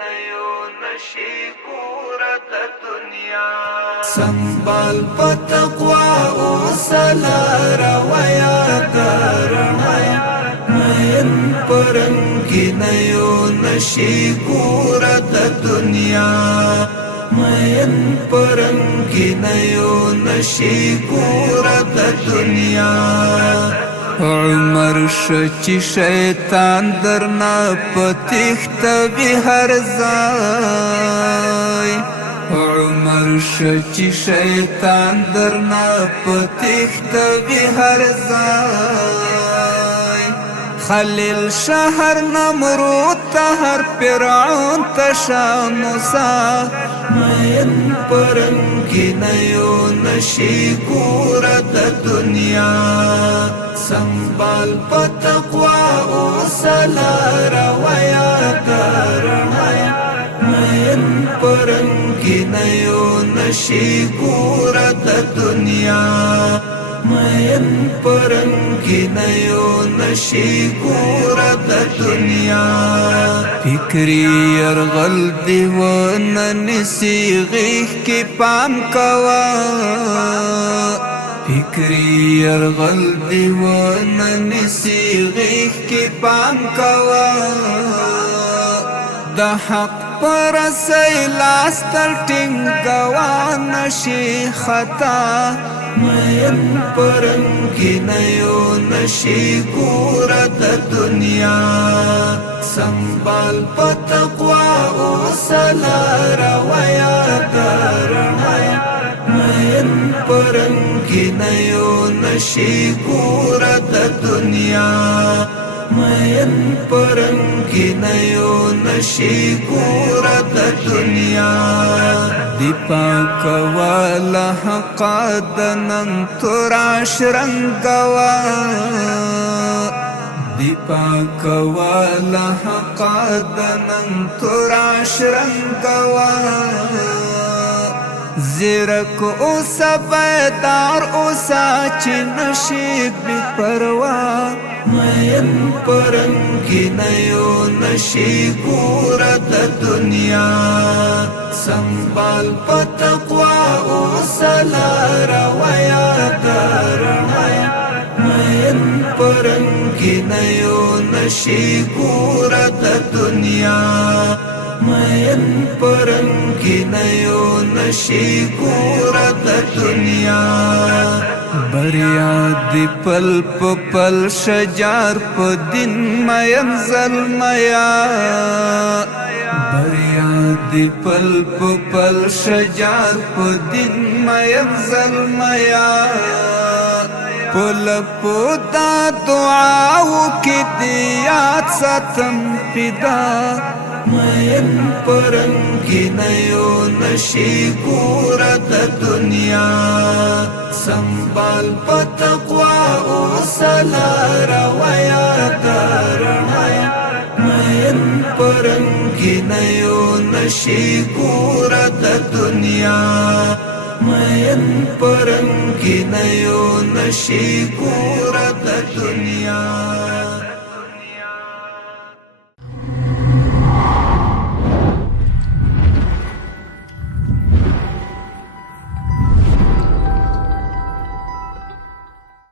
نیو نشی ګوره د دنیا سنبال په تقوا او سلار ویا درنای مین پرنګی نیو نشی ګوره د دنیا مین پرنګی نیو نشی ګوره د دنیا عمر شچی شیطان درنا پتیخت وی هر ځای عمر شچی شیطان درنا پتیخت وی هر ځای خلیل شهر نمرود تهر فرعون تشا موسی مین پرنګی نیو نشی ګوره د دنیا سنبال په تقوا او سلار ویا درنای مین پرنګی نیو نشی ګوره د دنیا مین پرنګی نیو نشی ګوره د دنیا فکری یرغل دیوان نسی غیخ کی پام کوا فکری یرغل دیوان نسی غیخ کی پام کوا د حق پر سیلاس تر ټینګوا نشي خطا مین پرنګی نیو نشی ګوره د دنیا سنبال په تقوا او سلار ویا درنای مین پرنګی نیو نشی ګوره د دنیا مین پرنګی نیو نشی ګوره د دنیا دی پاک والا حق دنن تراش رنگوا دی پاک والا حق دنن تراش رنگوا زیرک اوسا بیدار اوسا چی نشید بی پروا مین پرنګی نیو نشی ګوره د دنیا سنبال په تقوا او سلار ویا درنای مین پرنګی نیو نشی ګوره د دنیا مین پرنګی نیو نشی ګوره د دنیا بریا دی پل پل شجار په دین مین زلمیا بریا دی پل پل شجار په دین مین زلمیا پل پودا دعاو کی دیات ستم پیدا مین پرنګی نیو نشی ګوره د دنیا سنبال په تقوا او سلار ویا درنای مین پرنګی نیو نشی ګوره د دنیا مین پرنګی نیو نشی ګوره